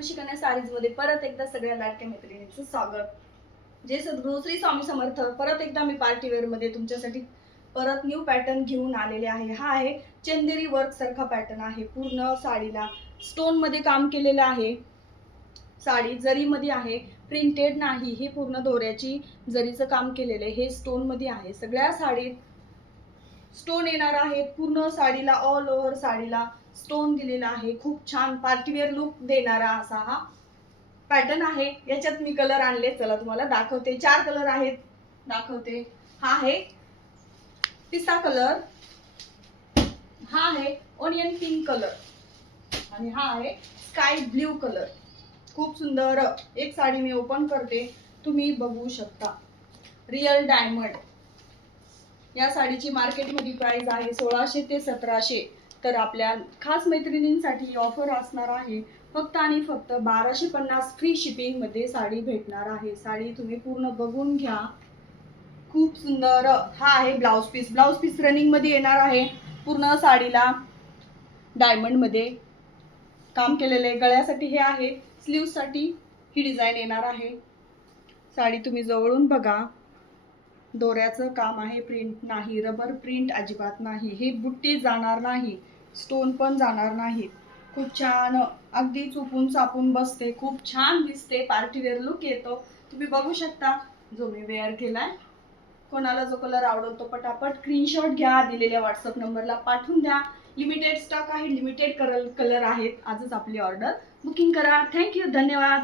कृषी कन्या साडीज मध्ये परत एकदा सगळ्या लाडक्या मैत्रिणींचं स्वागत. जय सद्गुरू श्री स्वामी समर्थ. परत एकदा मी पार्टी वेअर मध्ये तुमच्यासाठी परत न्यू पॅटर्न घेऊन आलेले आहे. हा आहे चंदेरी वर्क सारखा पॅटर्न आहे. पूर्ण साडीला स्टोन मध्ये काम केलेलं आहे. साडी जरी मध्ये आहे, प्रिंटेड नाही. हे पूर्ण दोऱ्याची जरीचं काम केलेलं आहे. हे स्टोन मध्ये आहे. सगळ्या साडीत स्टोन येणार आहे. पूर्ण साडीला ऑल ओव्हर साडीला स्टोन दिलेला आहे. खूप छान पार्टीवेअर लुक देणारा असा हा पॅटर्न आहे. याच्यात मी कलर आणले, चला तुम्हाला दाखवते. 4 कलर आहेत, दाखवते. हा आहे पिस्ता कलर, हा आहे ऑनियन पिंक कलर आणि हा आहे स्काय ब्ल्यू कलर. खूप सुंदर एक साडी मी ओपन करते, तुम्ही बघू शकता. Real diamond. या साडीची मार्केटमध्ये प्राइस आहे 1600 ते 1700. तर आपल्या खास मैत्रिणींसाठी ऑफर असणार आहे. फक्त आणि फक्त 1250 फ्री शिपिंग मध्ये साडी भेटणार आहे. साडी तुम्ही पूर्ण बघून घ्या. खूप सुंदर. हा आहे blouse piece. Blouse piece running मध्ये येणार आहे. पूर्ण साडीला डायमंड मध्ये काम केलेले. गळ्यासाठी हे आहे, स्लीव साठी ही डिझाईन येणार आहे. साडी तुम्ही जवळून बघा. दोऱ्याचं काम आहे, प्रिंट नाही, रबर प्रिंट अजिबात नाही. हे बुट्टी जाणार नाही, स्टोन पण जाणार नाही. खूप छान, अगदी चुपून चापून बसते. खूप छान दिसते, पार्टीवेअर लुक येतो. तुम्ही बघू शकता जो मी वेअर केलाय. कोणाला जो कलर आवडतो पटापट स्क्रीनशॉट घ्या, दिलेल्या व्हॉट्सअप नंबरला पाठवून द्या. लिमिटेड स्टॉक आहे, लिमिटेड कलर आहेत. आजच आपली ऑर्डर बुकिंग करा. थँक्यू, धन्यवाद.